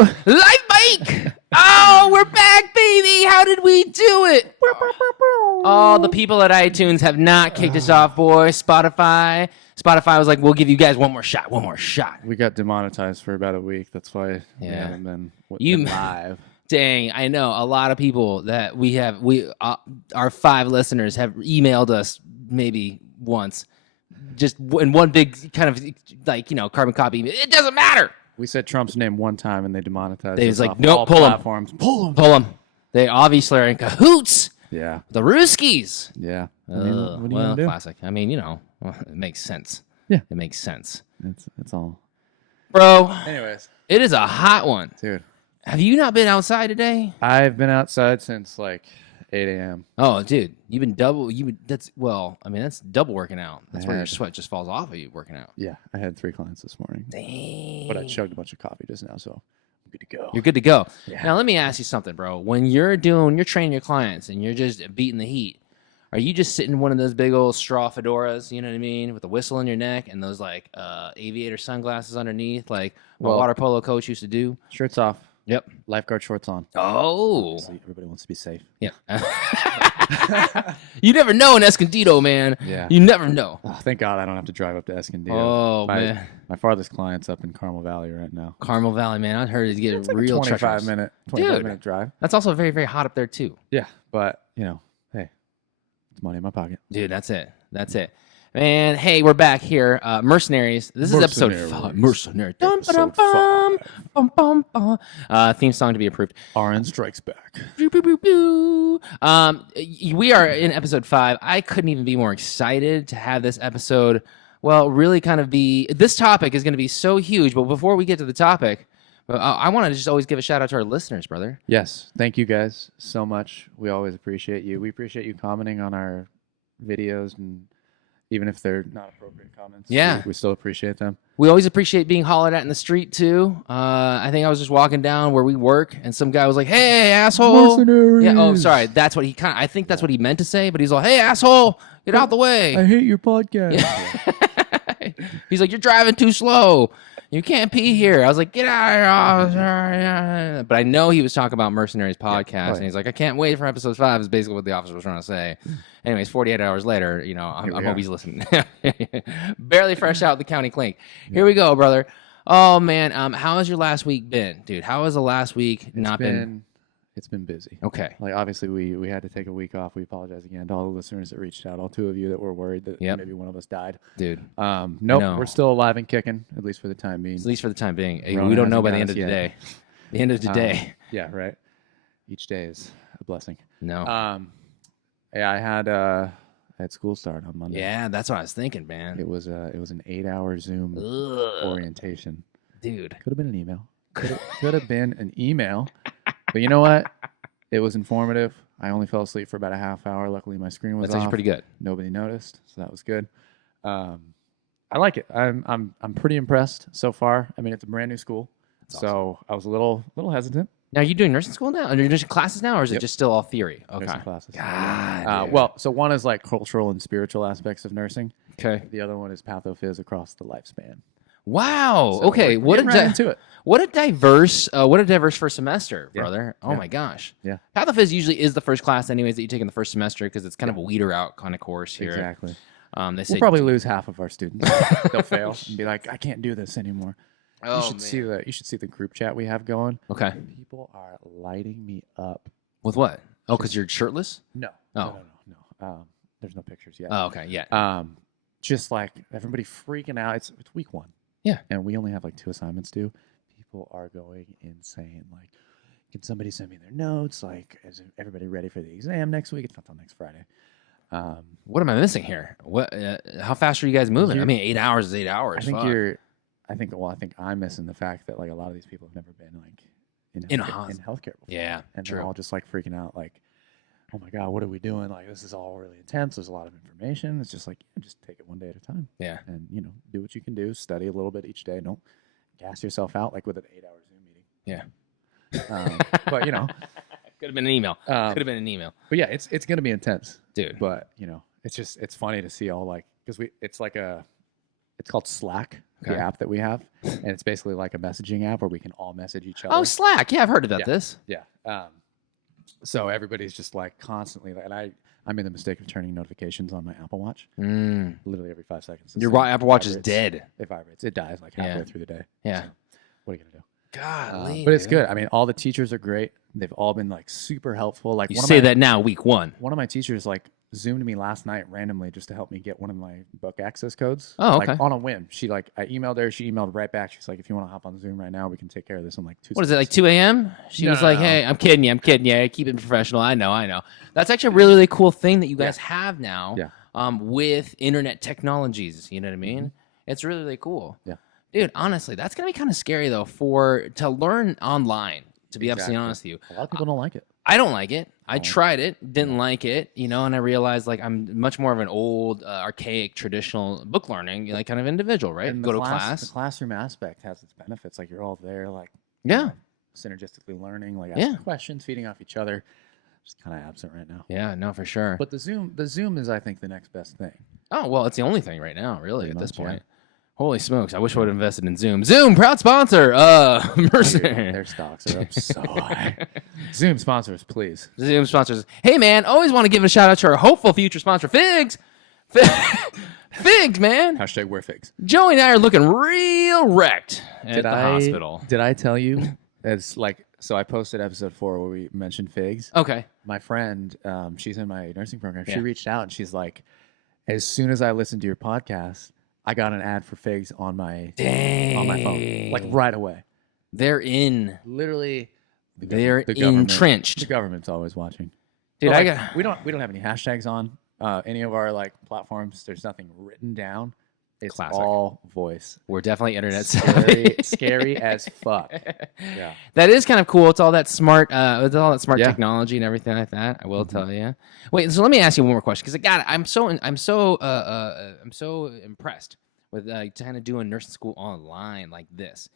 Live Bike! Oh, we're back, baby! How did we do it? Oh, the people at iTunes have not kicked us off, boys. Spotify was like, we'll give you guys one more shot. We got demonetized for about a week. That's why we haven't been live. Dang, I know a lot of people that our 5 listeners have emailed us maybe once, just in one big kind of carbon copy. It doesn't matter. We said Trump's name one time and they demonetized. They was like, nope, pull him. They obviously are in cahoots. Yeah, the Ruskies. Yeah. What are you gonna do? Classic. I mean, it makes sense. Yeah, it makes sense. It's all, bro. Anyways, it is a hot one, dude. Have you not been outside today? I've been outside since like 8 a.m. Oh, dude, that's double working out. That's where your sweat just falls off of you working out. Yeah, I had 3 clients this morning. Dang. But I chugged a bunch of coffee just now, so I'm good to go. You're good to go. Yeah. Now let me ask you something, bro. When you're training your clients and you're just beating the heat, are you just sitting in one of those big old straw fedoras, you know what I mean, with a whistle in your neck and those like aviator sunglasses underneath, like my water polo coach used to do? Shirts off. Yep. Lifeguard shorts on. Oh. Obviously, everybody wants to be safe. Yeah. You never know in Escondido, man. Yeah. You never know. Oh, thank God I don't have to drive up to Escondido. Oh, man. My farthest client's up in Carmel Valley right now. Carmel Valley, man. I heard it's getting like real 25 minute drive. That's also very, very hot up there, too. Yeah. But, hey, it's money in my pocket. Dude, that's it. Man, hey, we're back here. Mercenaries. This is episode 5. Mercenaries. Episode 5. Theme song to be approved. RN Strikes Back. We are in episode 5. I couldn't even be more excited to have this episode. Well, really kind of be... This topic is going to be so huge, but before we get to the topic, I want to just always give a shout out to our listeners, brother. Yes. Thank you guys so much. We always appreciate you. We appreciate you commenting on our videos, and even if they're not appropriate comments, we still appreciate them. We always appreciate being hollered at in the street, too. I think I was just walking down where we work, and some guy was like, hey, asshole. Mercenaries. Yeah, oh, sorry. That's what I think that's what he meant to say, but he's like, hey, asshole, get out the way. I hate your podcast. Yeah. He's like, you're driving too slow. You can't pee here. I was like, get out of here. But I know he was talking about Mercenaries podcast, and he's like, I can't wait for episode 5 is basically what the officer was trying to say. Anyways, 48 hours later, I hope he's listening. Barely fresh out the county clink. Here we go, brother. Oh, man. How has your last week been, dude? How has the last week been? It's been busy. Okay. Like, obviously, we had to take a week off. We apologize again to all the listeners that reached out, all 2 of you that were worried that maybe one of us died. Dude. Nope, we're still alive and kicking, at least for the time being. At least for the time being. We don't know by the end of the day. The end of the day. Yeah, right. Each day is a blessing. No. I had school start on Monday. Yeah, that's what I was thinking, man. It was an 8-hour Zoom orientation. Dude. Could have been an email. Could have been an email. But you know what? It was informative. I only fell asleep for about a half hour. Luckily, my screen was off. That's actually pretty good. Nobody noticed, so that was good. I like it. I'm pretty impressed so far. I mean, it's a brand new school, so I was a little hesitant. Now, are you doing nursing school now? Are you doing classes now, or is it just still all theory? Okay. Nursing classes. God, so one is like cultural and spiritual aspects of nursing. Okay. The other one is pathophys across the lifespan. Wow. So okay. What a diverse first semester, brother. Oh my gosh. Yeah. Pathophys usually is the first class, anyways, that you take in the first semester because it's kind of a weeder out kind of course here. Exactly. They say we'll probably lose half of our students. They'll fail and be like, I can't do this anymore. Oh, you should see the group chat we have going. Okay. People are lighting me up. With what? Oh, because you're shirtless? No. Oh. No. There's no pictures yet. Oh, okay. Yeah. Just like everybody freaking out. It's week 1. Yeah. And we only have like 2 assignments due. People are going insane. Like, can somebody send me their notes? Like, is everybody ready for the exam next week? It's not till next Friday. What am I missing here? What? How fast are you guys moving? I mean, 8 hours is 8 hours. I think I'm missing the fact that like a lot of these people have never been like in healthcare before. Yeah. And true. they're all just like freaking out, like, oh my God, what are we doing? Like, this is all really intense. There's a lot of information. It's just like, just take it one day at a time. Yeah. And, do what you can do. Study a little bit each day. Don't gas yourself out like with an 8-hour Zoom meeting. Yeah. But, Could have been an email. But yeah, it's going to be intense. Dude. But, it's funny to see all like, because It's called Slack, the app that we have, and it's basically like a messaging app where we can all message each other. Oh, Slack. Yeah, I've heard about this. Yeah. So everybody's just like constantly, and I made the mistake of turning notifications on my Apple Watch. Literally every 5 seconds. Your Apple Watch is dead. It vibrates. It dies like halfway through the day. Yeah. So what are you gonna do? Golly, but it's good. I mean, all the teachers are great. They've all been like super helpful. Like you say that now, week 1. One of my teachers like Zoomed me last night randomly just to help me get one of my book access codes. Oh, okay. Like on a whim. I emailed her. She emailed right back. She's like, if you want to hop on Zoom right now, we can take care of this in like 2 seconds. What is it, like 2 a.m.? She was like, hey, I'm kidding you. Keep it professional. I know. That's actually a really, really cool thing that you guys have now with internet technologies. You know what I mean? It's really, really cool. Yeah. Dude, honestly, that's going to be kind of scary, though, to learn online, to be absolutely honest with you. A lot of people don't like it. I don't like it. I tried it, didn't like it, and I realized like I'm much more of an old, archaic, traditional book learning, like kind of individual, right? And Go to class. The classroom aspect has its benefits. Like you're all there, like synergistically learning, like asking questions, feeding off each other. Just kind of absent right now. Yeah, no, for sure. But the Zoom is, I think, the next best thing. Oh well, it's the only thing right now, really, at this point. Yeah. Holy smokes! I wish I would have invested in Zoom. Zoom, proud sponsor. Mercenaries. Their stocks are up so high. Zoom sponsors, please. Zoom sponsors. Hey man, always want to give a shout out to our hopeful future sponsor, Figs. Figs, man. Hashtag wear figs. Joey and I are looking real wrecked at the hospital. Did I tell you? It's like, so I posted episode 4 where we mentioned figs. Okay. My friend, she's in my nursing program. She reached out and she's like, as soon as I listened to your podcast, I got an ad for figs on my phone, like right away. They're in. Literally, they're entrenched. The government's always watching. Dude, we don't have any hashtags on any of our like platforms. There's nothing written down. It's all voice. We're definitely internet savvy. Scary as fuck. Yeah, that is kind of cool. It's all that smart, technology and everything like that. I will tell you. Wait, so let me ask you one more question because I'm so impressed with kind of doing nursing school online like this.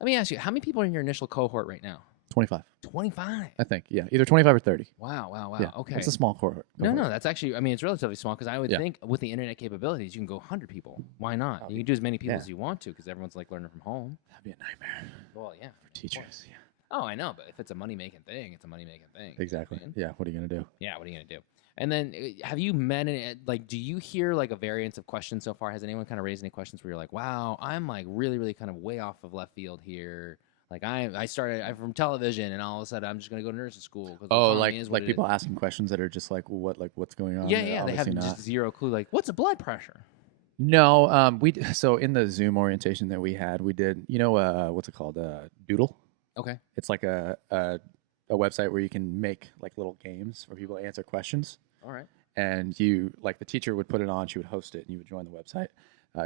Let me ask you, how many people are in your initial cohort right now? 25. 25. I think, yeah, either 25 or 30. Wow. Yeah, okay. It's a small cohort. No, that's actually, I mean, it's relatively small because I would think with the internet capabilities, you can go 100 people. Why not? You can do as many people as you want to because everyone's like learning from home. That'd be a nightmare. Well, yeah. For teachers, yeah. Oh, I know, but if it's a money-making thing, it's a money-making thing. Exactly. Yeah, what are you going to do? Yeah, what are you going to do? And then have you met, like, do you hear like a variance of questions so far? Has anyone kind of raised any questions where you're like, wow, I'm like really, really kind of way off of left field here? Like I'm from television, and all of a sudden I'm just gonna go to nursing school. Oh, like people asking questions that are just like, what's going on? Yeah, they have just zero clue. Like, what's a blood pressure? No, so in the Zoom orientation that we had, we did, what's it called? Doodle. Okay. It's like a website where you can make like little games for people to answer questions. All right. And you, like, the teacher would put it on, she would host it, and you would join the website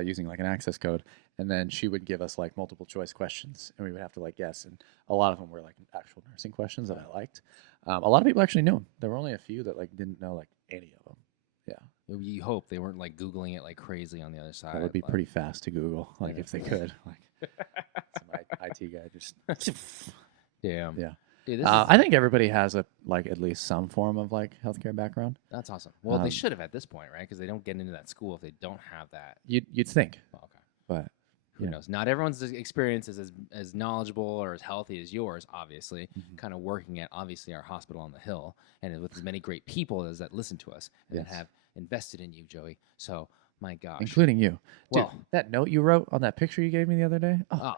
using like an access code. And then she would give us like multiple choice questions, and we would have to like guess. And a lot of them were like actual nursing questions that I liked. A lot of people actually knew them. There were only a few that like didn't know like any of them. Yeah. You hope they weren't like Googling it like crazy on the other side. That would be pretty fast to Google, like if they could. Like some IT guy just. Damn. Yeah. Dude, I think everybody has at least some form of like healthcare background. That's awesome. Well, they should have at this point, right? Because they don't get into that school if they don't have that. You'd think. Oh, okay. But who knows? Not everyone's experience is as knowledgeable or as healthy as yours, obviously. Kind of working at, obviously, our hospital on the hill, and with as many great people as that listen to us and that have invested in you, Joey. So, my gosh. Including you. Well, dude, that note you wrote on that picture you gave me the other day. Oh God.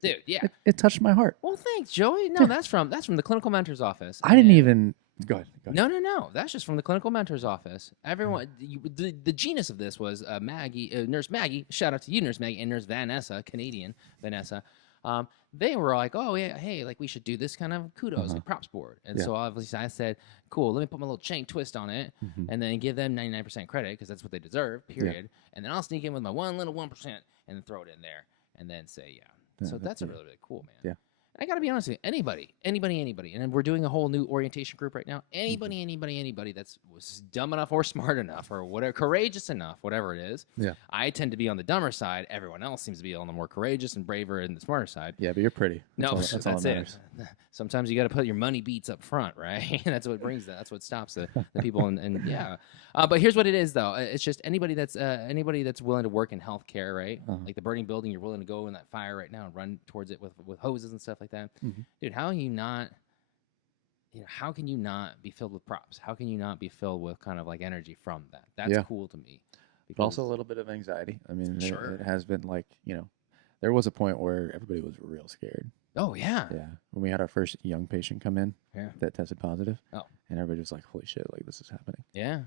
Dude, yeah. It touched my heart. Well, thanks, Joey. No, that's from the clinical mentor's office. I didn't even... Go ahead. No. That's just from the clinical mentor's office. Everyone, the genius of this was Nurse Maggie. Shout out to you, Nurse Maggie, and Nurse Vanessa, Canadian Vanessa. They were like, oh yeah, hey, like we should do this kind of kudos, like props board. And so obviously I said, cool, let me put my little chain twist on it, and then give them 99% credit because that's what they deserve. Period. Yeah. And then I'll sneak in with my one little 1% and then throw it in there, and then say So that's really, really cool, man. Yeah. I got to be honest with you, anybody. And then we're doing a whole new orientation group right now. Anybody that's was dumb enough or smart enough or whatever, courageous enough, whatever it is. Yeah. I tend to be on the dumber side. Everyone else seems to be on the more courageous and braver and the smarter side. Yeah, but you're pretty. No, that's all that matters. Sometimes you got to put your money beats up front, right? That's what brings that. That's what stops the people. And yeah. But here's what it is, though. It's just anybody that's willing to work in healthcare, right? Like the burning building, you're willing to go in that fire right now and run towards it with hoses and stuff like that. Dude, how can you not? How can you not be filled with props? How can you not be filled with kind of like energy from that? That's cool to me. But also a little bit of anxiety. I mean, Sure. it has been like, there was a point where everybody was real scared. Oh, yeah. Yeah. When we had our first young patient come in that tested positive. Oh. And everybody was like, holy shit, like this is happening. Yeah.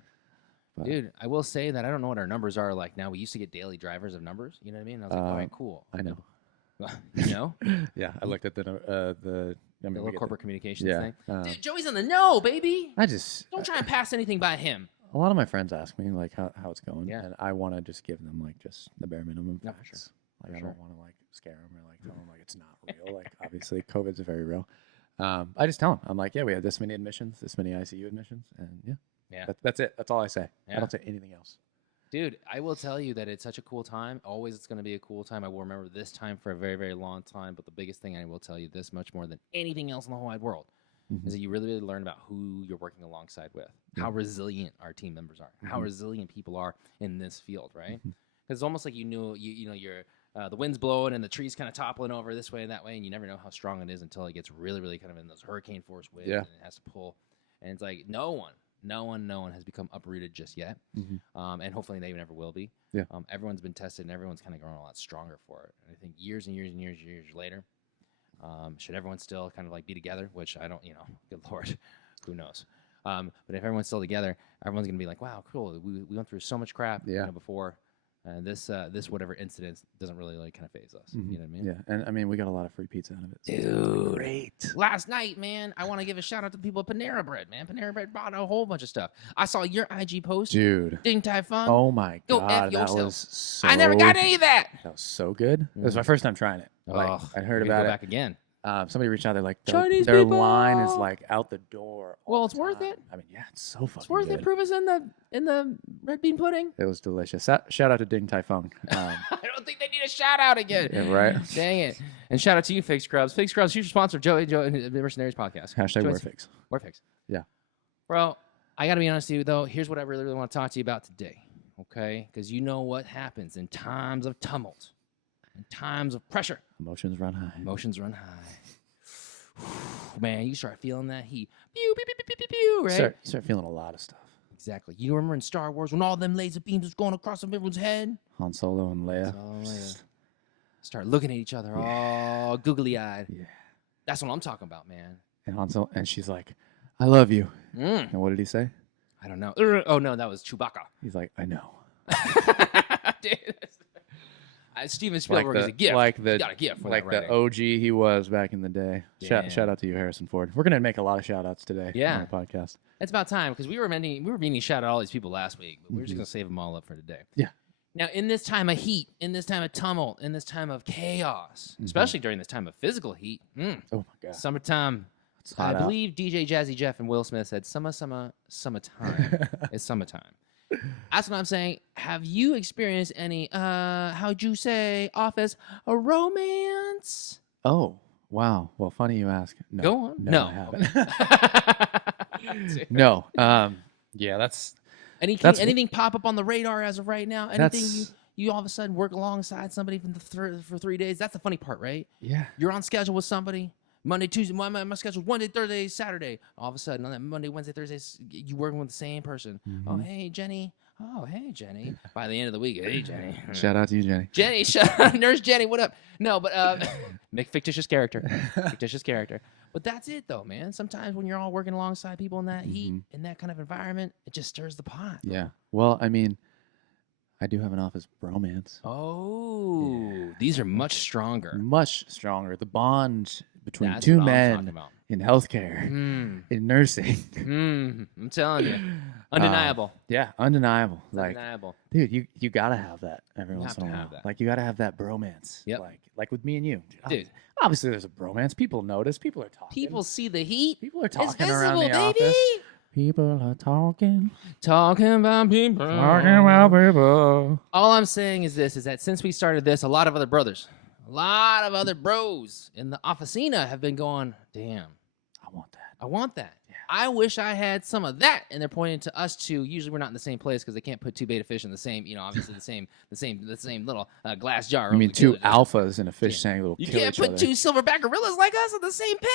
But, dude, I will say that I don't know what our numbers are like now. We used to get daily drivers of numbers. You know what I mean? I was like, all right, cool. I know. You know? Yeah. I looked at the little corporate communications thing. Dude, Joey's in the know, baby. Don't try and pass anything by him. A lot of my friends ask me like how it's going. Yeah. And I want to just give them like just the bare minimum No, for facts. sure. Like I don't want to like scare them or like tell them like it's not real. Like obviously COVID's very real. I just tell them, I'm like, yeah, we have this many admissions, this many ICU admissions, and that's it. That's all I say. Yeah. I don't say anything else. Dude, I will tell you that it's such a cool time. Always it's going to be a cool time. I will remember this time for a very, very long time. But the biggest thing I will tell you this much more than anything else in the whole wide world is that you really, really learn about who you're working alongside with, how resilient our team members are, how resilient people are in this field, right? Because it's almost like you're the wind's blowing and the tree's kind of toppling over this way and that way, and you never know how strong it is until it gets really, really kind of in those hurricane force winds and it has to pull. And it's like no one has become uprooted just yet, and hopefully they never will be. Yeah. Everyone's been tested and everyone's kind of grown a lot stronger for it. And I think years and years and years later, should everyone still kind of like be together, which I don't, good Lord, who knows? But if everyone's still together, everyone's going to be like, wow, cool. We went through so much crap before. And this whatever incident doesn't really like kind of phase us. You know what I mean? Yeah, and I mean we got a lot of free pizza out of it. So Dude, great. Last night, man, I want to give a shout out to the people at Panera Bread, man. Panera Bread bought a whole bunch of stuff. I saw your IG post, dude. Ding Tai Fung. Oh my Go god, F that yourself. was so. I never got any of that. That was so good. It was my first time trying it. Like I heard about go it. back again. Somebody reached out. They're like, Chinese their people! line is like out the door. Well, it's worth it. I mean, yeah, it's so fucking It's worth good. it. Proof is in the red bean pudding. It was delicious. Shout out to Ding Tai Fung. I don't think they need a shout out again. Yeah, right. Dang it. And shout out to you, Fig Scrubs. Fig Scrubs, future sponsor, Joey, the Mursenaries podcast. Hashtag Joey's- Warfix. Warfix. Yeah. Bro, I got to be honest with you, though. Here's what I really, really want to talk to you about today, okay? Because you know what happens in times of tumult, in times of pressure. Emotions run high. Emotions run high. Man, you start feeling that heat. Pew, pew, pew, pew, pew, pew, right? You start feeling a lot of stuff. Exactly. You remember in Star Wars when all them laser beams was going across everyone's head? Han Solo and Leia. Start looking at each other all googly-eyed. Yeah. That's what I'm talking about, man. And Han Solo, and she's like, I love you. And what did he say? I don't know. Oh, no, that was Chewbacca. He's like, I know. Dude, Steven Spielberg is a gift. You got a gift for like that the OG he was back in the day. Shout out to you, Harrison Ford. We're gonna make a lot of shout outs today on the podcast. It's about time because we were meaning to shout out all these people last week, but we're just gonna save them all up for today. Yeah. Now, in this time of heat, in this time of tumult, in this time of chaos, especially during this time of physical heat, oh my god, summertime. I believe DJ Jazzy Jeff and Will Smith said summertime. It's summertime. That's what I'm saying. Have you experienced any, how'd you say, office a romance? Oh, wow. Well, funny you ask. No, Go on. No. I haven't. No. Yeah, that's... Anything pop up on the radar as of right now? Anything you all of a sudden work alongside somebody for 3 days? That's the funny part, right? Yeah. You're on schedule with somebody. Monday, Tuesday, my schedule's Monday, Thursday, Saturday. All of a sudden, on that Monday, Wednesday, Thursday, you working with the same person. Oh, hey, Jenny. Oh, hey, Jenny. By the end of the week, hey, Jenny. Shout out to you, Jenny. Jenny, Nurse Jenny, what up? No, but make fictitious character. Fictitious character. But that's it, though, man. Sometimes when you're all working alongside people in that heat, in that kind of environment, it just stirs the pot. Yeah. Well, I mean, I do have an office bromance. Oh, these are much stronger. Much stronger. The bond between That's two what I'm men talking about. in healthcare, in nursing. I'm telling you, undeniable. Yeah, undeniable. It's Like, undeniable. dude, you gotta have that every You once have in a to while. have that. Like, you gotta have that bromance. Yep. Like with me and you, Dude. Obviously, there's a bromance. People notice. People are talking. People see the heat. People are It's talking visible, around the baby. office. People are talking. Talking about people. Talking about people. All I'm saying is this: is that since we started this, a lot of other brothers, a lot of other bros in the officina have been going, damn, I want that. I want that. Yeah. I wish I had some of that. And they're pointing to us two. Usually we're not in the same place because they can't put two beta fish in the same, obviously the same little glass jar. I mean, two alphas in a fish tank will You kill can't each put other. two silverback gorillas like us in the same pen.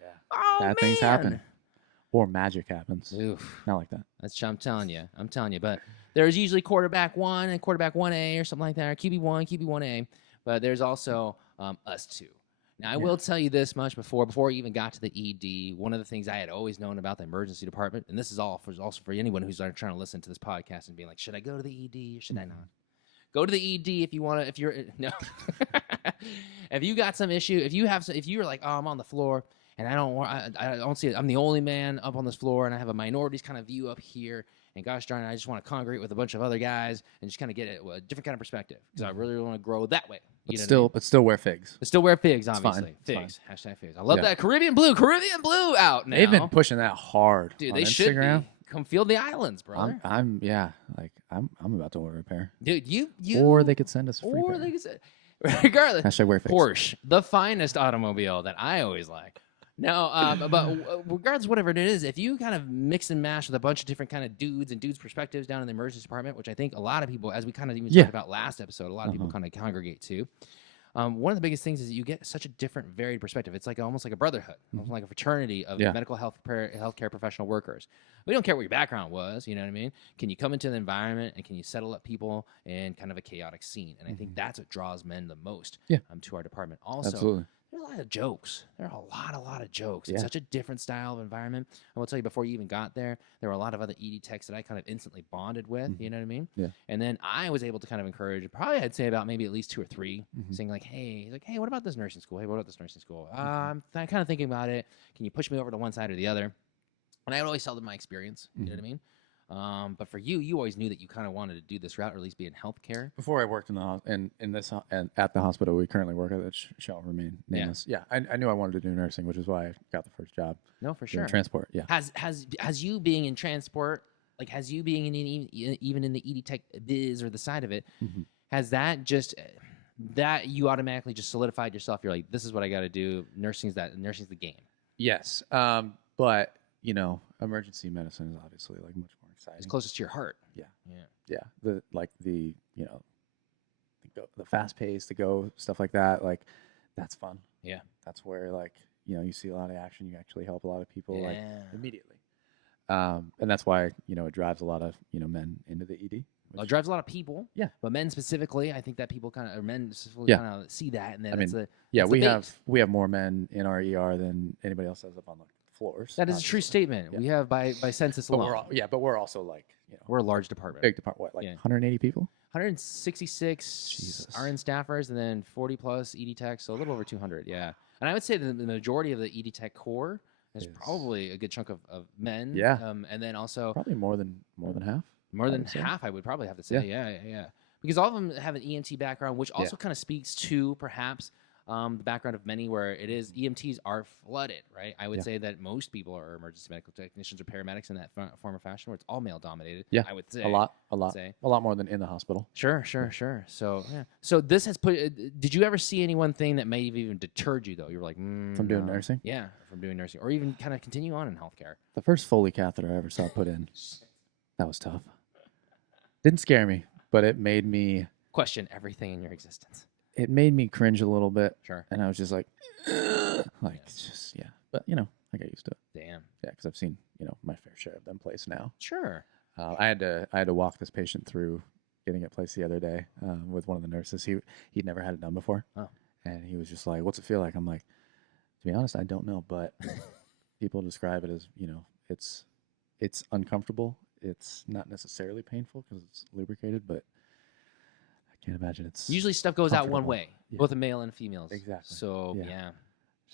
Yeah. Oh, Bad man. things happen. Or magic happens. Oof. Not like that. That's I'm telling you. But there's usually quarterback 1 and quarterback 1A or something like that, or QB1, QB1A. But there's also us two. Now, I will tell you this much before we even got to the ED, one of the things I had always known about the emergency department, and this is also for anyone who's trying to listen to this podcast and being like, should I go to the ED or should I not? Go to the ED if you want to, if you're, no. If you got some issue, if you're like, oh, I'm on the floor, and I don't see it. I'm the only man up on this floor, and I have a minorities kind of view up here. And gosh darn it, I just want to congregate with a bunch of other guys and just kind of get a different kind of perspective because I really want to grow that way. But still wear figs. But still wear figs, It's obviously. fine. Figs. Hashtag figs. I love that Caribbean blue out now. They've been pushing that hard. Dude, on they Instagram. should be. Come feel the islands, brother. I'm about to order a pair. Dude, you or they could send us a free or pair. they could say, regardless. Hashtag wear figs. Porsche, the finest automobile that I always like. No, but regardless, whatever it is, if you kind of mix and mash with a bunch of different kind of dudes' perspectives down in the emergency department, which I think a lot of people, as we kind of even talked about last episode, a lot of people kind of congregate to. One of the biggest things is that you get such a different, varied perspective. It's like almost like a brotherhood, almost like a fraternity of medical healthcare professional workers. We don't care what your background was, you know what I mean? Can you come into the environment and can you settle up people in kind of a chaotic scene? And I think that's what draws men the most to our department. Also, Absolutely. there are a lot of jokes. There are a lot of jokes. It's such a different style of environment. I will tell you, before you even got there were a lot of other ED techs that I kind of instantly bonded with, you know what I mean? Yeah. And then I was able to kind of encourage, probably I'd say about maybe at least 2 or 3, saying like, hey, what about this nursing school? Hey, what about this nursing school? I'm kind of thinking about it. Can you push me over to one side or the other? And I would always tell them my experience, you know what I mean? But for you always knew that you kind of wanted to do this route, or at least be in healthcare. Before I worked in at the hospital we currently work at, that shall remain nameless. Yeah, I knew I wanted to do nursing, which is why I got the first job. No, for sure. Transport. Yeah. Has you being in transport, like has you being even in the ED tech biz or the side of it, has that just that you automatically just solidified yourself? You're like, this is what I got to do. Nursing's the game. Yes, but emergency medicine is obviously like much more exciting. It's closest to your heart. Yeah. The fast pace, the go stuff like that. Like that's fun. Yeah. That's where you see a lot of action. You actually help a lot of people like immediately. And that's why it drives a lot of men into the ED. Well, it drives a lot of people. Yeah. But men specifically, I think that people men specifically kind of see that, and then we have more men in our ER than anybody else does up on the floors. That is a true statement. Yeah. We have by census alone. But we're also like we're a large department. Big department. What, 180 people? 166 RN staffers, and then 40 plus ED techs, so a little over 200. Yeah. And I would say the majority of the ED tech core is probably a good chunk of men. Yeah. And then also probably more than half. More than half, I would probably have to say. Yeah. Because all of them have an EMT background, which also kind of speaks to perhaps the background of many, where it is EMTs are flooded, right? I would say that most people are emergency medical technicians or paramedics in that form or fashion, where it's all male dominated. Yeah, I would say a lot more than in the hospital. Sure. So So this has put. Did you ever see any one thing that may have even deterred you though? You were like, from doing nursing? Yeah, from doing nursing, or even kind of continue on in healthcare. The first Foley catheter I ever saw put in, that was tough. Didn't scare me, but it made me question everything in your existence. It made me cringe a little bit. Sure. And I was just like, just. But, I got used to it. Damn. Yeah, because I've seen, my fair share of them placed now. Sure. I had to walk this patient through getting it placed the other day with one of the nurses. He'd never had it done before. Oh. And he was just like, what's it feel like? I'm like, to be honest, I don't know. But people describe it as, it's uncomfortable. It's not necessarily painful because it's lubricated, but I can't imagine it's usually stuff goes out one way, both a male and females. Exactly. So yeah.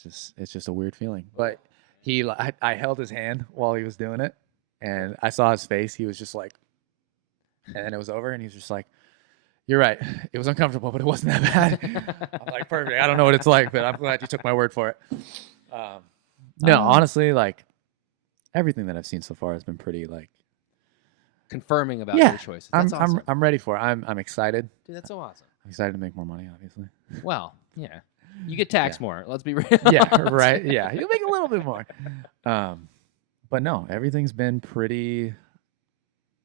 It's just a weird feeling. But I held his hand while he was doing it, and I saw his face. He was just like, and then it was over, and he was just like, "You're right. It was uncomfortable, but it wasn't that bad." I'm like, "Perfect. I don't know what it's like, but I'm glad you took my word for it." No, honestly, like everything that I've seen so far has been pretty like confirming about your choices. That's awesome. I'm ready for it. I'm excited. Dude, that's so awesome. I'm excited to make more money, obviously. Well, yeah. You get taxed more. Let's be real. Yeah, right. Yeah, you'll make a little bit more. But no, everything's been pretty.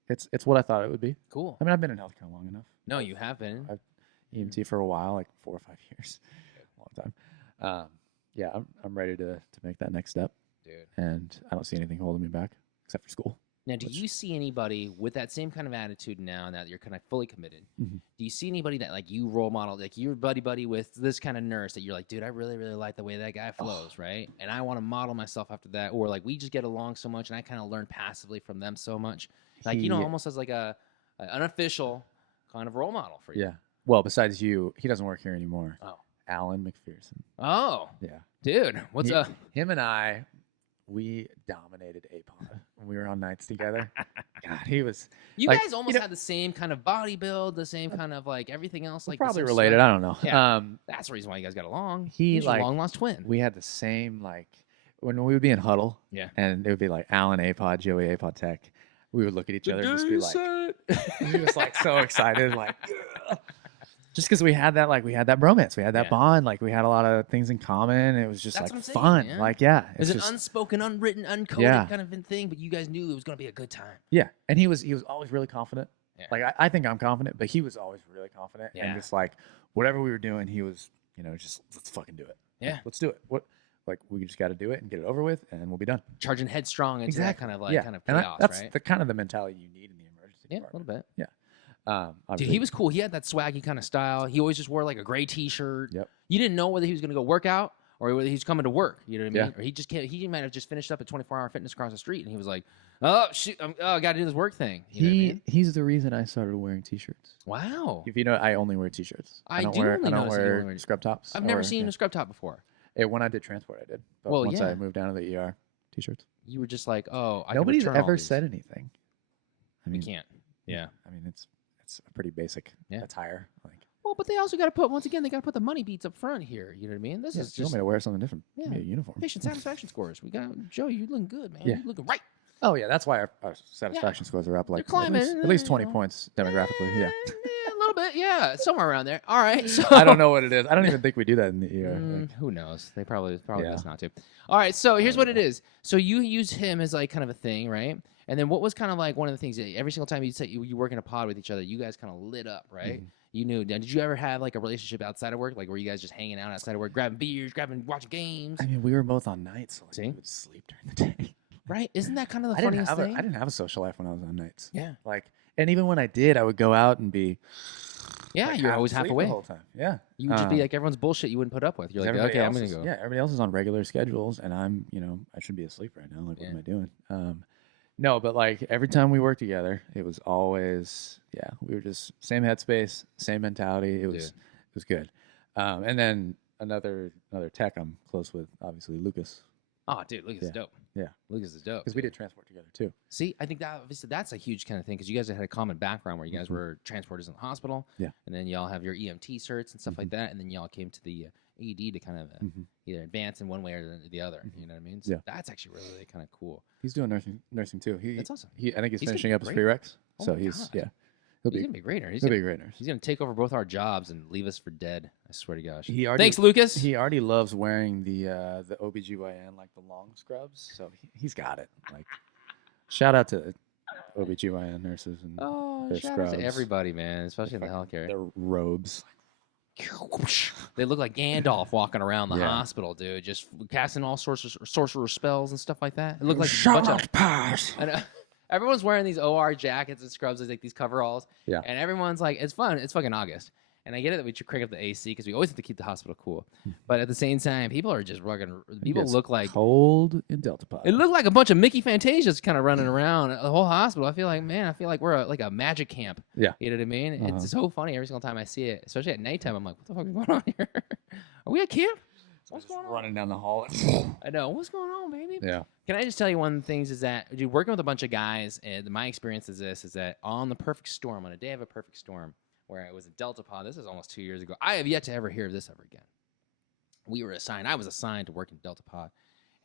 It's what I thought it would be. Cool. I mean, I've been in healthcare long enough. No, you have been. I've EMT for a while, like 4 or 5 years, a long time. Yeah, I'm ready to make that next step, dude. And I don't see anything holding me back except for school. Now, do you see anybody with that same kind of attitude now that you're kind of fully committed? Mm-hmm. Do you see anybody that like you role model, like you're buddy with this kind of nurse that you're like, dude, I really like the way that guy flows, right? And I want to model myself after that, or like we just get along so much, and I kind of learn passively from them so much, like almost as like an unofficial kind of role model for you. Yeah. Well, besides you, he doesn't work here anymore. Oh, Alan McPherson. Oh, yeah, dude, what's up? Him and I. We dominated APOD when we were on nights together. God, he was. You like, guys almost had the same kind of body build, the same kind of like everything else. Like probably related. I don't know. Yeah. That's the reason why you guys got along. He's like long lost twin. We had the same like when we would be in huddle. Yeah. And it would be like Alan APOD, Joey APOD Tech. We would look at each other and just be like, he was like so excited, like. Yeah. Just because we had that bromance, we had that bond, like we had a lot of things in common. It was just like fun, saying, like It's an unspoken, unwritten, uncoded kind of thing, but you guys knew it was going to be a good time. Yeah, and he was always really confident. Yeah. Like I think I'm confident, but he was always really confident, and just like whatever we were doing, he was just let's fucking do it. Yeah, like, let's do it. What like we just got to do it and get it over with, and we'll be done. Charging headstrong into that kind of like kind of chaos, that's right? the kind of the mentality you need in the emergency department. A little bit. Yeah. Dude, he was cool. He had that swaggy kind of style. He always just wore like a gray T-shirt. Yep. You didn't know whether he was going to go work out or whether he was coming to work. You know what I mean? Yeah. Or he might have just finished up at 24-hour fitness across the street, and he was like, "Oh shoot, I got to do this work thing." You know what I mean? He's the reason I started wearing T-shirts. Wow. If you know, I only wear T-shirts. I don't wear scrub tops. I've never seen a scrub top before. When I did transport, I did. But once I moved down to the ER, T-shirts. You were just like, "Oh, nobody's ever said anything." I mean, you can't. Yeah. I mean, it's a pretty basic attire. Like, well, but they also got to put the money beats up front here. You know what I mean? This is just. You want me to wear something different? Yeah. A uniform. Patient satisfaction scores. We got Joe. You looking good, man. Yeah. You looking right. Oh yeah, that's why our satisfaction scores are up like at least 20 points demographically. Yeah. A little bit. Yeah, somewhere around there. All right. So I don't know what it is. I don't even think we do that in the ER. Who knows? They probably best not to. All right. So here's what it is. So you use him as like kind of a thing, right? And then what was kind of like one of the things that every single time you said you work in a pod with each other, you guys kind of lit up, right? Mm-hmm. You knew. Now, did you ever have like a relationship outside of work? Like were you guys just hanging out outside of work, grabbing beers, watching games? I mean, we were both on nights, so we would sleep during the day. Right? Isn't that kind of the funniest thing? I didn't have a social life when I was on nights. Yeah. Like, and even when I did, I would go out and be. Yeah, like, you're always half away the whole time. Yeah. You would just be like everyone's bullshit you wouldn't put up with. You're like, okay, I'm going to go. Yeah, everybody else is on regular schedules, and I'm, I should be asleep right now. Like, what am I doing? No, but like every time we worked together, it was always, we were just same headspace, same mentality. It was good. And then another tech I'm close with, obviously Lucas. Oh, dude, Lucas is dope. Yeah, Lucas is dope. Because we did transport together too. See, I think that obviously that's a huge kind of thing because you guys had a common background where you guys were transporters in the hospital. Yeah, and then y'all have your EMT certs and stuff like that, and then y'all came to the AED to kind of either advance in one way or the other. You know what I mean? So that's actually really kind of cool. He's doing nursing too. That's awesome. I think he's finishing up his prereqs. So he's He's gonna be a great nurse. He'll be a great nurse. He's gonna take over both our jobs and leave us for dead. I swear to gosh. Thanks, Lucas. He already loves wearing the OBGYN, like the long scrubs. So he's got it. Like, shout out to OBGYN nurses and their shout scrubs. Out to everybody, man, especially in the healthcare. Their robes. They look like Gandalf walking around the hospital, dude, just casting all sorts of sorcerer spells and stuff like that. It looked like a bunch of pass. I know. Everyone's wearing these OR jackets and scrubs, like these coveralls. Yeah. And everyone's like, it's fun. It's fucking August. And I get it that we should crank up the AC because we always have to keep the hospital cool. But at the same time, people are just fucking. People look like cold in Delta Pod. It looked like a bunch of Mickey Fantasias kind of running around the whole hospital. I feel like we're like a magic camp. Yeah. You know what I mean? It's so funny every single time I see it, especially at nighttime. I'm like, what the fuck is going on here? Are we at camp? What's just going on? running down the hall. I know. What's going on, baby? Yeah. Can I just tell you one of the things is that, dude, working with a bunch of guys, and my experience is this, is that on the perfect storm, on a day of a perfect storm, where it was a Delta pod, this is almost 2 years ago. I have yet to ever hear of this ever again. I was assigned to work in Delta pod.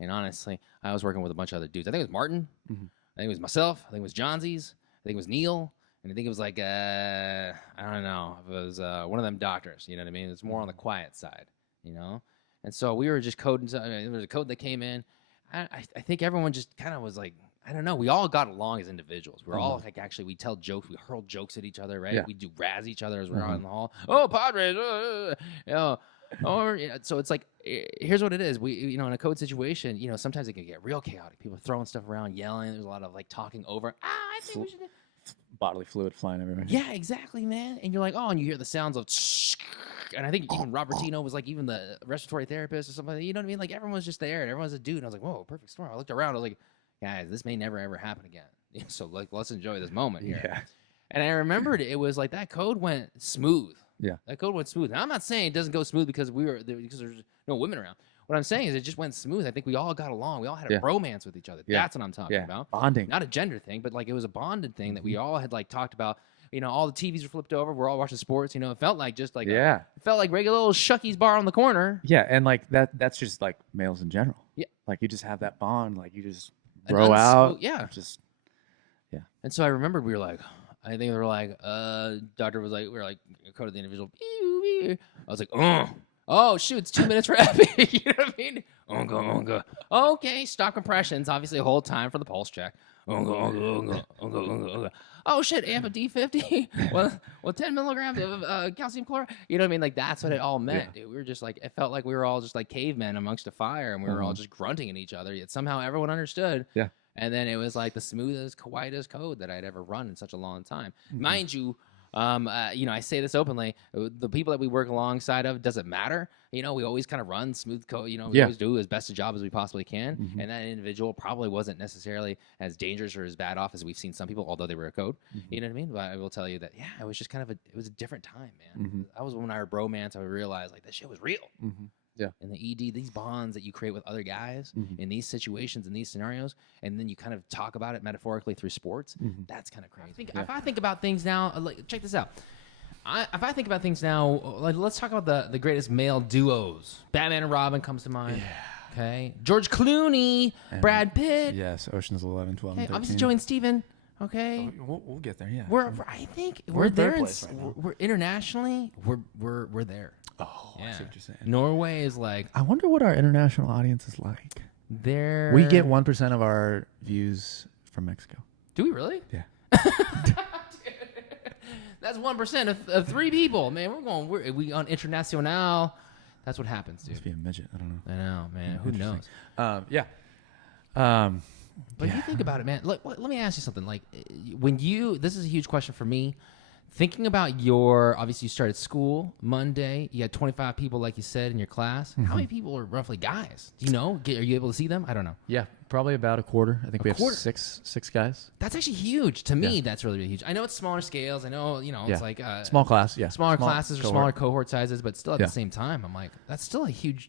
And honestly, I was working with a bunch of other dudes. I think it was Martin. Mm-hmm. I think it was myself. I think it was Johnsies. I think it was Neil. And I think it was like, I don't know. It was one of them doctors. You know what I mean? It's more on the quiet side, you know? And so we were just coding. There was a code that came in. I think everyone just kind of was like, I don't know. We all got along as individuals. We're all like, actually, we tell jokes. We hurl jokes at each other, right? Yeah. We do razz each other as we're out in the hall. Oh, Padres. You know. Or so it's like, here's what it is. We, you know, in a code situation, you know, sometimes it can get real chaotic. People throwing stuff around, yelling. There's a lot of like talking over. I think we should. Bodily fluid flying everywhere. Yeah, exactly, man. And you're like, oh, and you hear the sounds of, and I think even Robertino was like, even the respiratory therapist or something. You know what I mean? Like everyone was just there, and everyone's a dude. And I was like, whoa, perfect storm. I looked around. I was like, guys, this may never ever happen again. So like, let's enjoy this moment here. Yeah. And I remembered it was like that code went smooth. Yeah. That code went smooth. Now, I'm not saying it doesn't go smooth because there's no women around. What I'm saying is it just went smooth. I think we all got along. We all had a bromance with each other. Yeah. That's what I'm talking about. Bonding. Not a gender thing, but like it was a bonded thing that we all had like talked about. You know, all the TVs were flipped over. We're all watching sports. You know, it felt like just like it felt like regular little Shucky's bar on the corner. Yeah, and like that's just like males in general. Yeah. Like you just have that bond. Like you just bro out. Yeah. Just And so I remembered we were like, I think they were like, doctor was like, we were like, code of the individual. I was like, oh, shoot, it's 2 minutes for epic. You know what I mean? Unga. Okay, stop compressions. Obviously, hold time for the pulse check. Unga. Oh, shit, amp of D50. well, 10 milligrams of calcium chloride. You know what I mean? Like, that's what it all meant, dude. We were just like, it felt like we were all just like cavemen amongst a fire, and we were all just grunting at each other, yet somehow everyone understood. Yeah. And then it was like the smoothest, quietest code that I'd ever run in such a long time. Mind you, you know, I say this openly. The people that we work alongside of doesn't matter. You know, we always kind of run smooth code. You know, we always do as best a job as we possibly can. And that individual probably wasn't necessarily as dangerous or as bad off as we've seen some people, although they were a code. You know what I mean? But I will tell you that, it was just kind of it was a different time, man. That was when I heard Bromance, I realized like that shit was real. Yeah. And the ED, these bonds that you create with other guys in these situations, in these scenarios, and then you kind of talk about it metaphorically through sports, that's kind of crazy. If I think about things now, like, check this out. If I think about things now, like, let's talk about the greatest male duos. Batman and Robin comes to mind. Yeah. Okay. George Clooney, and Brad Pitt. Yes, Ocean's 11, 12, and 13. Obviously Joey and Steven. Okay. Oh, we'll get there. Yeah. I think we're there. Right now. We're internationally. We're there. Oh, I see what you're saying. Norway is like. I wonder what our international audience is like. We get 1% of our views from Mexico. Do we really? Yeah. That's 1% of 3 people, man. We on international. That's what happens, dude. Must be a midget. I don't know. I know, man. Who knows? Yeah. But if you think about it, man, let me ask you something. Like, this is a huge question for me. Thinking about obviously you started school Monday. You had 25 people, like you said, in your class. How many people are roughly guys? Do you know? Are you able to see them? I don't know. Yeah, probably about a quarter. I think we have six guys. That's actually huge. To me, that's really, really huge. I know it's smaller scales. I know, it's like small class, smaller classes or smaller cohort sizes, but still at the same time, I'm like, that's still a huge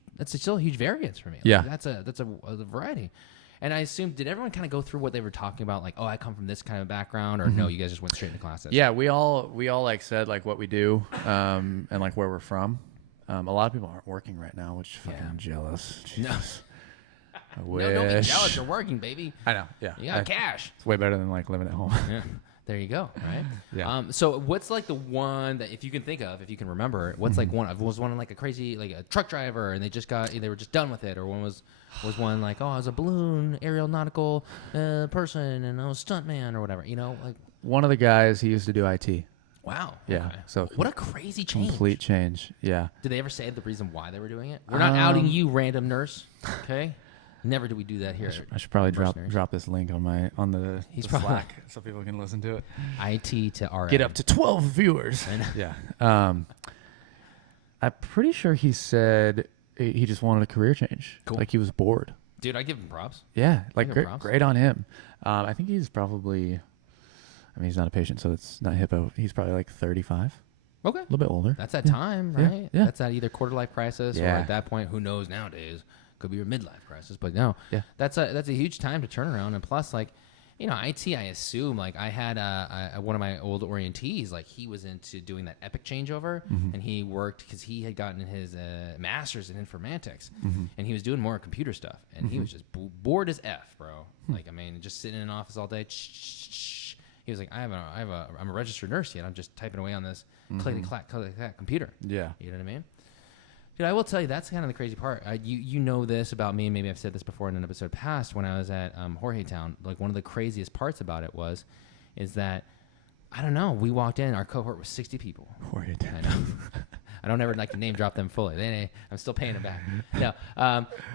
variance for me. Like, that's a variety. And I assume, did everyone kind of go through what they were talking about? Like, oh, I come from this kind of background, or no, you guys just went straight into classes? Yeah, we all like said like what we do, and like where we're from. A lot of people aren't working right now, which fucking jealous. Jesus. I wish. No, don't be jealous. You're working, baby. I know. Yeah. You got cash. It's way better than like living at home. Yeah. There you go. Right. Yeah. So what's like the one that if you can remember, what's like one? Was one like a crazy like a truck driver and they were just done with it, or one was one like, oh, I was a balloon aeronautical person and I was stuntman or whatever. You know, like one of the guys, he used to do IT. Wow. Yeah. Okay. So what a crazy change. Complete change. Yeah. Did they ever say the reason why they were doing it? We're not outing you, random nurse. Okay. Never do we do that here. I should probably drop this link on the probably Slack so people can listen to it. IT to RN. Get up to 12 viewers. Yeah. I'm pretty sure he said he just wanted a career change. Cool. Like he was bored. Dude, I give him props. Yeah, like great on him. I think he's probably. I mean, he's not a patient, so it's not hippo. He's probably like 35. Okay. A little bit older. That's that time, right? Yeah. That's that either quarter life crisis or at that point, who knows nowadays, could be your midlife crisis. But no, that's a huge time to turn around. And plus, like, IT, I assume, like, I had one of my old orientees, like, he was into doing that Epic changeover, and he worked because he had gotten his master's in informatics, and he was doing more computer stuff, and he was just bored as F, bro. Like, I mean, just sitting in an office all day. He was like, I'm a registered nurse yet. I'm just typing away on this clickety-clack computer. Yeah. You know what I mean? Dude, I will tell you, that's kind of the crazy part. You know this about me. Maybe I've said this before in an episode past when I was at Jorge Town. Like, one of the craziest parts about it is that, I don't know, we walked in, our cohort was 60 people. Jorge Town. I know. I don't ever like to name drop them fully. I'm still paying them back. No,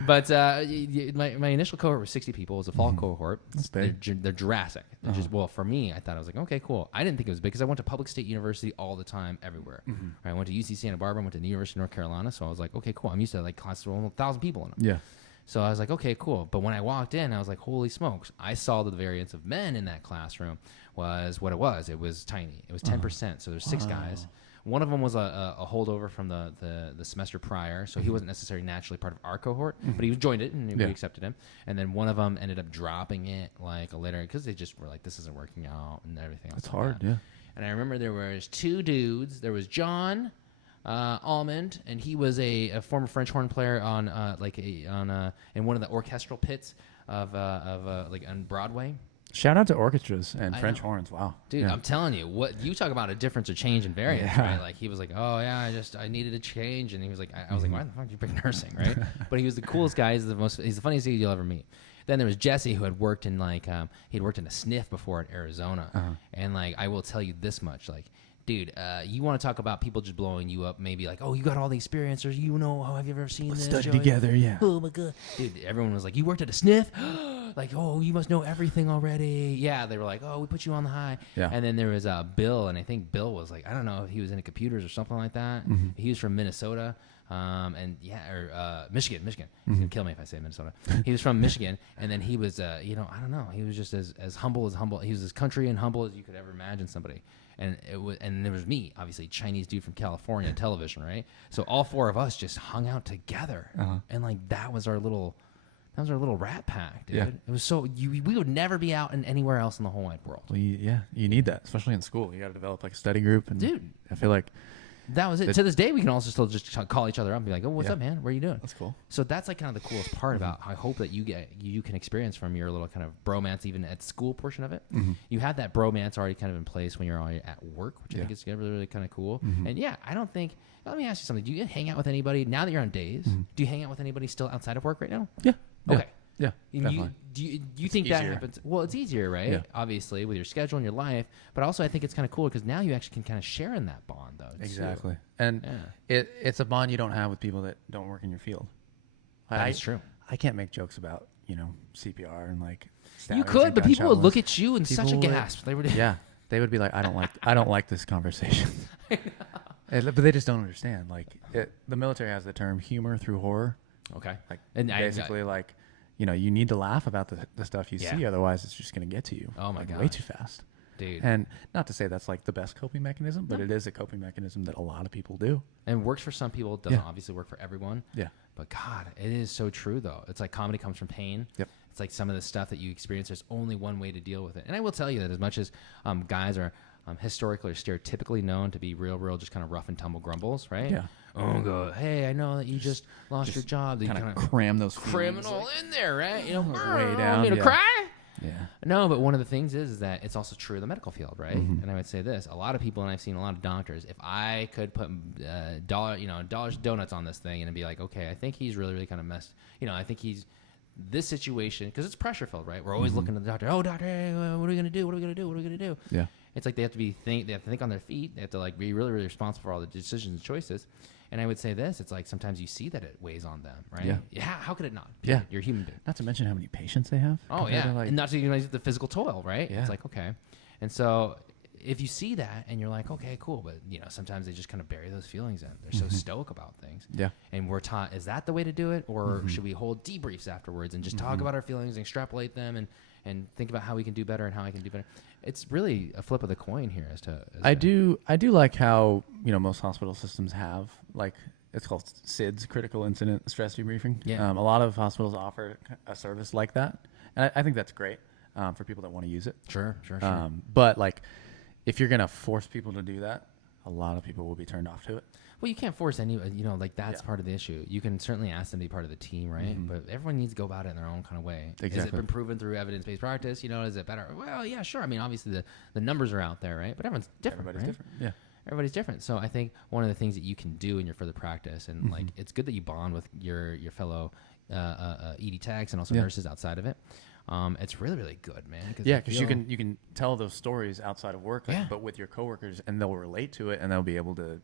but my initial cohort was 60 people. It was a fall cohort. That's big. They're Jurassic. They're just, well, for me, I thought I was like, okay, cool. I didn't think it was big because I went to public state university all the time, everywhere. I went to UC Santa Barbara, went to the University of North Carolina. So I was like, okay, cool. I'm used to like classes with 1,000 people in them. Yeah. So I was like, okay, cool. But when I walked in, I was like, holy smokes. I saw the variance of men in that classroom was what it was. It was tiny. It was 10%. So there's 6 guys. One of them was a holdover from the semester prior, so he wasn't necessarily naturally part of our cohort, but he joined it, and we accepted him. And then one of them ended up dropping it like a later because they just were like, this isn't working out and everything else. It's hard, yeah. And I remember there was 2 dudes. There was John Almond, and he was a former French horn player on in one of the orchestral pits of like on Broadway. Shout out to orchestras and French horns. Wow. Dude, I'm telling you, what you talk about a difference or change in variance, right? Like, he was like, oh yeah, I needed a change. And he was like, I was like, why the fuck did you pick nursing, right? But he was the coolest guy. He's the funniest dude you'll ever meet. Then there was Jesse, who had worked in he'd worked in a sniff before in Arizona. And like, I will tell you this much, like, dude, you want to talk about people just blowing you up, maybe like, oh, you got all the experience, or have you ever seen this? Study together, yeah. Oh my god, dude, everyone was like, you worked at a sniff, like, oh, you must know everything already. Yeah, they were like, oh, we put you on the high. Yeah. And then there was Bill, and I think Bill was like, I don't know if he was into computers or something like that. He was from Minnesota. Michigan. He's gonna kill me if I say Minnesota. He was from Michigan, and then he was, I don't know. He was just as humble. He was as country and humble as you could ever imagine somebody. And there was me, obviously, Chinese dude from California, television, right? So all 4 of us just hung out together, and like that was our little rat pack, dude. Yeah. It was so we would never be out in anywhere else in the whole wide world. Well, you need that, especially in school. You got to develop like a study group, and dude, I feel like. That was it. To this day, we can also still just call each other up and be like, "Oh, what's up, man? What are you doing?" That's cool. So that's like kind of the coolest part about. I hope that you can experience from your little kind of bromance, even at school portion of it. You have that bromance already kind of in place when you're already at work, which I think is really, really kind of cool. And yeah, I don't think. Let me ask you something. Do you hang out with anybody now that you're on days? Do you hang out with anybody still outside of work right now? Yeah. Okay. Yeah. Definitely. Do you think that happens? Well, it's easier, right? Yeah. Obviously, with your schedule and your life, but also I think it's kind of cool because now you actually can kind of share in that bond, though. Exactly. And it's a bond you don't have with people that don't work in your field. That's true. I can't make jokes about CPR and like. You could, but people would look at you in such a gasp. They would. Yeah, they would be like, I don't like this conversation. But they just don't understand. Like the military has the term humor through horror. Okay. Like, and basically like. You need to laugh about the stuff you see, otherwise it's just going to get to you. Oh my god, way too fast, dude. And not to say that's like the best coping mechanism, but it is a coping mechanism that a lot of people do, and works for some people. It doesn't obviously work for everyone. Yeah, but God, it is so true though. It's like comedy comes from pain. Yep. It's like some of the stuff that you experience. There's only one way to deal with it, and I will tell you that as much as guys are historically or stereotypically known to be real, just kind of rough and tumble grumbles, right? Yeah. Oh, God. Hey, I know that you just lost your job. That kind of cram those criminal in there, right? Way down. You to cry? Yeah. No, but one of the things is that it's also true in the medical field, right? And I would say this: a lot of people, and I've seen a lot of doctors. If I could put dollars donuts on this thing and be like, okay, I think he's really, really kind of messed. I think he's this situation because it's pressure filled, right? We're always looking at the doctor. Oh, doctor, hey, what are we gonna do? What are we gonna do? What are we gonna do? Yeah. It's like they have to think on their feet. They have to like be really, really responsible for all the decisions and choices. And I would say this: it's like sometimes you see that it weighs on them, right? Yeah. How could it not? Yeah. You're a human being. Not to mention how many patients they have. Oh yeah, and not to mention the physical toil, right? Yeah. It's like okay, and so if you see that and you're like, okay, cool, but sometimes they just kind of bury those feelings in. They're so stoic about things. Yeah. And we're taught, is that the way to do it, or should we hold debriefs afterwards and just talk about our feelings and extrapolate them and think about how we can do better and how I can do better? It's really a flip of the coin here as to. I do like how most hospital systems have like. It's called SIDS, Critical Incident Stress Debriefing. Yeah. A lot of hospitals offer a service like that, and I think that's great for people that want to use it. Sure. But like, if you're gonna force people to do that, a lot of people will be turned off to it. Well, you can't force any. Like that's part of the issue. You can certainly ask them to be part of the team, right? But everyone needs to go about it in their own kind of way. Exactly. Has it been proven through evidence-based practice? Is it better? Well, yeah, sure. I mean, obviously the numbers are out there, right? But everyone's different. Everybody's different. Yeah. Everybody's different. So I think one of the things that you can do in your further practice, and like it's good that you bond with your fellow ED techs and also nurses outside of it. It's really, really good, man. Because you can tell those stories outside of work, but with your coworkers, and they'll relate to it, and they'll be able to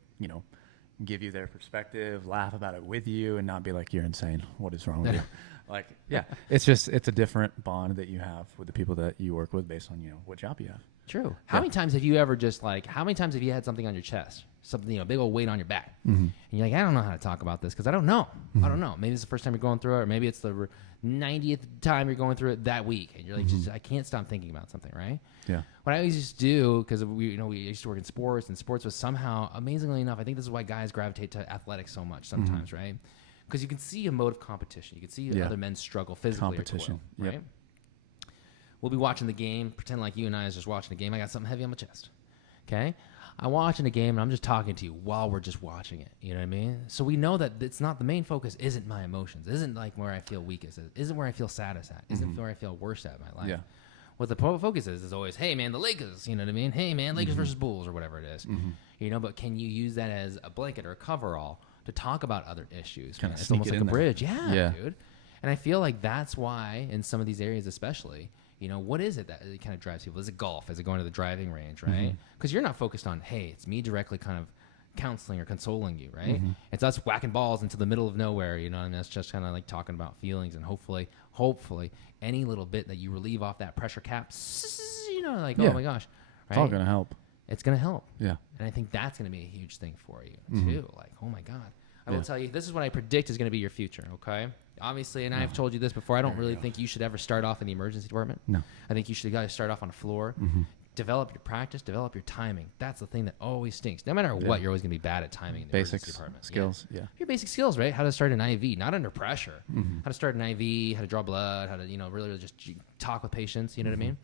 give you their perspective, laugh about it with you, and not be like, you're insane. What is wrong with you? Like, it's a different bond that you have with the people that you work with based on what job you have. True. How many times have you ever how many times have you had something on your chest, something, big old weight on your back, and you're like, I don't know how to talk about this because I don't know. I don't know. Maybe it's the first time you're going through it, or maybe it's the 90th time you're going through it that week, and you're like, I can't stop thinking about something, right? Yeah. What I always used to do, because we used to work in sports, and sports was somehow, amazingly enough, I think this is why guys gravitate to athletics so much sometimes, right? Because you can see a mode of competition. You can see other men struggle physically. Competition, right? We'll be watching the game, pretend like you and I is just watching the game. I got something heavy on my chest. Okay? I'm watching a game, and I'm just talking to you while we're just watching it. You know what I mean? So we know that it's not the main focus isn't my emotions, isn't like where I feel weakest, isn't where I feel saddest at, isn't where I feel worst at in my life. Yeah. What the focus is always, hey, man, the Lakers, you know what I mean? Hey, man, Lakers versus Bulls or whatever it is. But can you use that as a blanket or a coverall to talk about other issues? Kind of it's almost like a bridge. Yeah, dude. And I feel like that's why in some of these areas especially, what is it that it kind of drives people? Is it golf? Is it going to the driving range, right? Because you're not focused on, hey, it's me directly kind of counseling or consoling you, right? It's us whacking balls into the middle of nowhere, and that's just kind of like talking about feelings, and hopefully any little bit that you relieve off that pressure cap, oh my gosh, right? It's all going to help. It's going to help. Yeah. And I think that's going to be a huge thing for you too. Like, oh my God. I will tell you, this is what I predict is going to be your future, okay? Obviously, and I've told you this before, I don't really think you should ever start off in the emergency department. No. I think you should start off on a floor, develop your practice, develop your timing. That's the thing that always stinks. No matter what, you're always going to be bad at timing in the emergency department. Skills, Your basic skills, right? How to start an IV, not under pressure. How to start an IV, how to draw blood, how to, really just talk with patients, you know what I mean?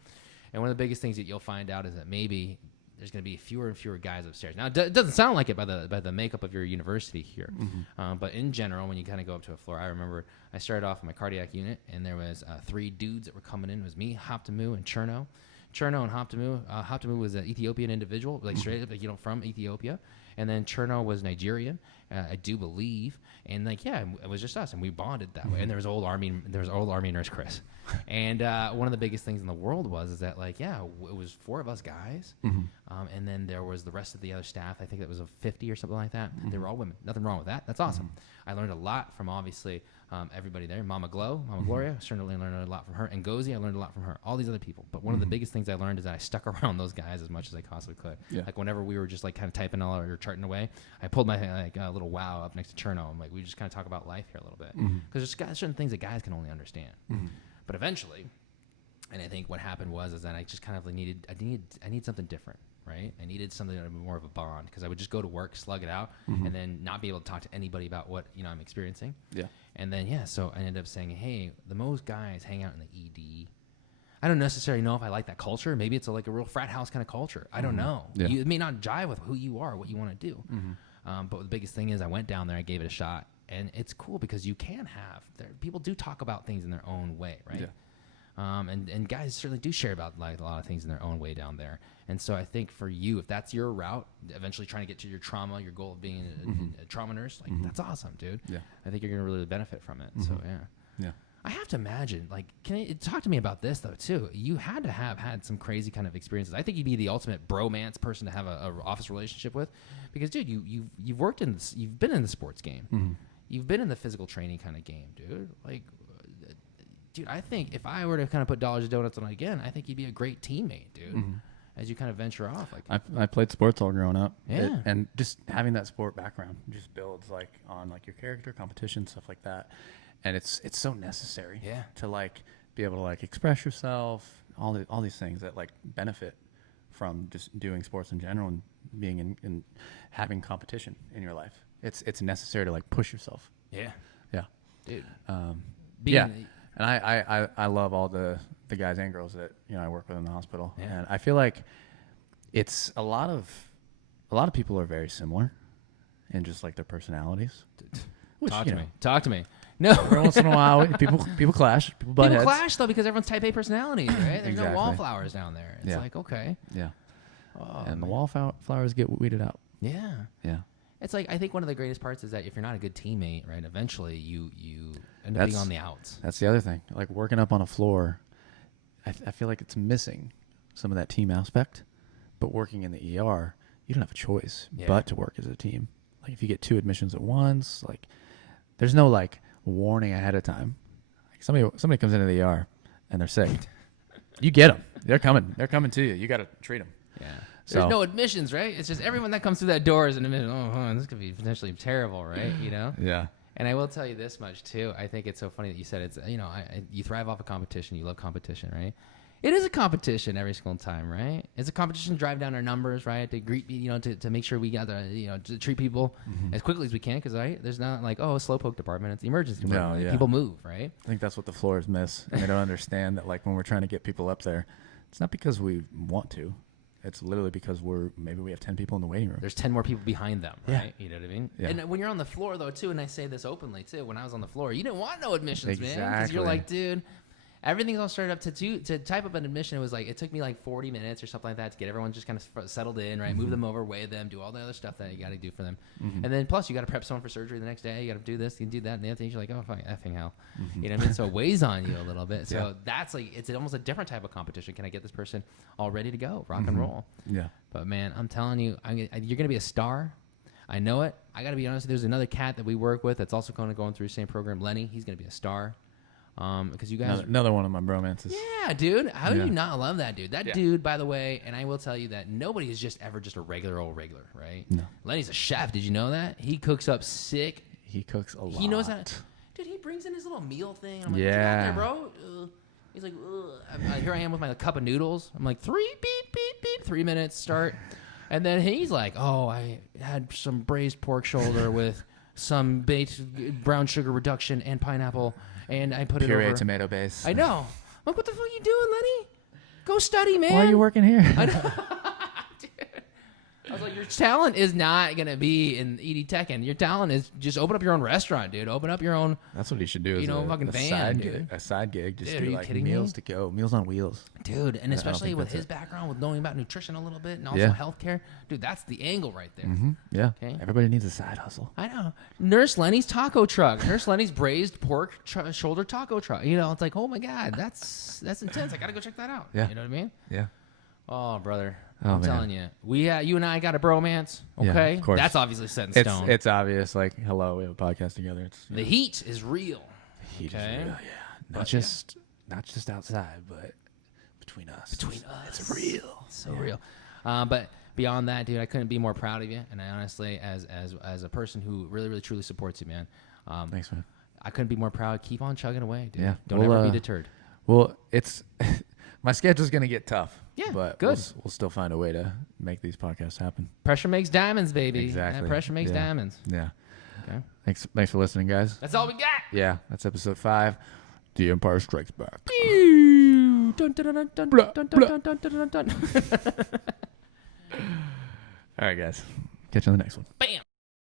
And one of the biggest things that you'll find out is that maybe there's going to be fewer and fewer guys upstairs. Now, it doesn't sound like it by the makeup of your university here, but in general, when you kind of go up to a floor, I remember I started off in my cardiac unit, and there was 3 dudes that were coming in. It was me, Hoptamu, and Cherno. Cherno and Hoptamu. Hoptamu was an Ethiopian individual, like straight up, like, from Ethiopia, and then Cherno was Nigerian, I do believe, and it was just us, and we bonded that way. And there was old army nurse Chris, and one of the biggest things in the world is that it was 4 of us guys, and then there was the rest of the other staff. I think it was a 50 or something like that. They were all women. Nothing wrong with that. That's awesome. I learned a lot from obviously everybody there. Mama Gloria, certainly learned a lot from her. And Gozi, I learned a lot from her. All these other people. But one of the biggest things I learned is that I stuck around those guys as much as I possibly could. Yeah. Like whenever we were just like kind of typing all or charting away, I pulled my little wow up next to Cherno. I'm like, we just kind of talk about life here a little bit. Because there's certain things that guys can only understand. But eventually, and I think what happened was that I just kind of I need something different. Right? I needed something that would be more of a bond, because I would just go to work, slug it out, and then not be able to talk to anybody about what I'm experiencing. Yeah. And then so I ended up saying, hey, the most guys hang out in the ED. I don't necessarily know if I like that culture. Maybe it's like a real frat house kind of culture. I don't know. Yeah. It may not jive with who you are, what you want to do. But the biggest thing is I went down there, I gave it a shot, and it's cool because you can people do talk about things in their own way, right? Yeah. And guys certainly do share about like a lot of things in their own way down there. And so I think for you, if that's your route, eventually trying to get to your trauma, your goal of being a trauma nurse, that's awesome, dude. Yeah. I think you're going to really benefit from it. So yeah. I have to imagine, like, talk to me about this though too. You had to have had some crazy kind of experiences. I think you'd be the ultimate bromance person to have a office relationship with, because dude, you've worked in this, you've been in the sports game, you've been in the physical training kind of game, dude. Like, dude, I think if I were to kind of put dollars and donuts on it again, I think you'd be a great teammate, dude. as you kind of venture off? Like I played sports all growing up. Yeah. And just having that sport background just builds like on like your character, competition, stuff like that. And it's so necessary. Yeah. To like be able to like express yourself, all these things that like benefit from just doing sports in general and being in having competition in your life. It's necessary to like push yourself. Yeah. Yeah. Dude. Yeah. And I love all the guys and girls that, you know, I work with in the hospital. Yeah. And I feel like it's a lot of people are very similar in just like their personalities. Which, Talk to me. No. Every once in a while, people clash. People butt People heads. clash though because everyone's type A personalities, right? There's Exactly. no wallflowers down there. It's Yeah. like, okay. Yeah. Oh, And the man. wallflowers get weeded out. Yeah. Yeah. It's like, I think one of the greatest parts is that if you're not a good teammate, right, eventually you end up being on the outs. That's the other thing. Like working up on a floor, I feel like it's missing some of that team aspect. But working in the ER, you don't have a choice but to work as a team. Like if you get 2 admissions at once, like there's no like warning ahead of time. Like somebody comes into the ER and they're sick. You get them. They're coming. They're coming to you. You got to treat them. Yeah. So- There's no admissions, right? It's just everyone that comes through that door is an admission. Oh, this could be potentially terrible, right? You know? Yeah. And I will tell you this much too. I think it's so funny that you said it's, you know, you thrive off of competition. You love competition, right? It is a competition every single time, right? It's a competition to drive down our numbers, right? To greet, you know, to make sure we got the, you know, to treat people as quickly as we can, because right, there's not like, oh, a slowpoke department. It's the emergency department. yeah. People move, right? I think that's what the floors miss. And they don't understand that like when we're trying to get people up there, it's not because we want to. It's literally because maybe we have 10 people in the waiting room. There's 10 more people behind them, Yeah. right? You know what I mean? Yeah. And when you're on the floor, though, too, and I say this openly, too, when I was on the floor, you didn't want no admissions, man. Because you're Exactly. like, dude, everything's all started up to type up an admission. It was like, it took me like 40 minutes or something like that to get everyone just kind of settled in, right? Move them over, weigh them, do all the other stuff that you got to do for them. And then plus, you got to prep someone for surgery the next day. You got to do this, you can do that, and the other thing, you're like, oh, fuck, effing hell. You know what I mean? So it weighs on you a little bit. So that's like, it's almost a different type of competition. Can I get this person all ready to go, rock and roll? Yeah. But man, I'm telling you, you're gonna be a star. I know it. I gotta be honest. There's another cat that we work with that's also going through the same program. Lenny, he's gonna be a star. Because you guys, Another one of my bromances. yeah, dude. How do Yeah. you not love that dude? That dude, by the way, and I will tell you that nobody is just ever just a regular, right? No. Lenny's a chef. Did you know that? He cooks up sick. He cooks a lot. He knows how. Dude, he brings in his little meal thing. I'm like, Yeah. what you got there, bro? He's like, here I am with my cup of noodles. I'm like, 3 beep, beep, beep, 3 minutes, start. And then he's like, oh, I had some braised pork shoulder with some baked brown sugar reduction and pineapple, and I put it over. Puree tomato base. I know. I'm like, what the fuck are you doing, Lenny? Go study, man. Why are you working here? I know. Dude. I was like, your talent is not going to be in ED Tech, and your talent is just open up your own restaurant, dude. Open up your own. That's what he should do. You is know, a, fucking a van, side dude. gig. A side gig. Just Dude, are do you like kidding meals me? to go. Meals on wheels. Dude, and don't especially think with that's his it. background, with knowing about nutrition a little bit, and also Yeah. healthcare, dude, that's the angle right there. Yeah. Okay. Everybody needs a side hustle. I know. Nurse Lenny's taco truck. Nurse Lenny's braised pork shoulder taco truck. You know, it's like, oh my god, that's intense. I gotta go check that out. Yeah. You know what I mean? Yeah. Oh, brother, Oh, I'm man. telling you, you and I got a bromance. Yeah, Okay, of course. that's obviously set in stone. It's obvious. Like, hello, we have a podcast together. It's The heat is real. heat is Okay. real, yeah. Not just outside, but between us. Between us. It's real. So real. But beyond that, dude, I couldn't be more proud of you. And I honestly, as a person who really, really, truly supports you, man, Thanks, man. I couldn't be more proud. Keep on chugging away, dude. Yeah. Don't We'll, ever be deterred. Well, it's my schedule's gonna get tough. Yeah, but good. We'll still find a way to make these podcasts happen. Pressure makes diamonds, baby. Exactly. Yeah, pressure makes Yeah. diamonds. Yeah. Okay. Thanks for listening, guys. That's all we got. Yeah, that's episode 5. The Empire Strikes Back. Dun, dun, dun, dun, dun, Blah, dun, blah. dun, dun, dun, dun, dun. All right, guys. Catch you on the next one. Bam.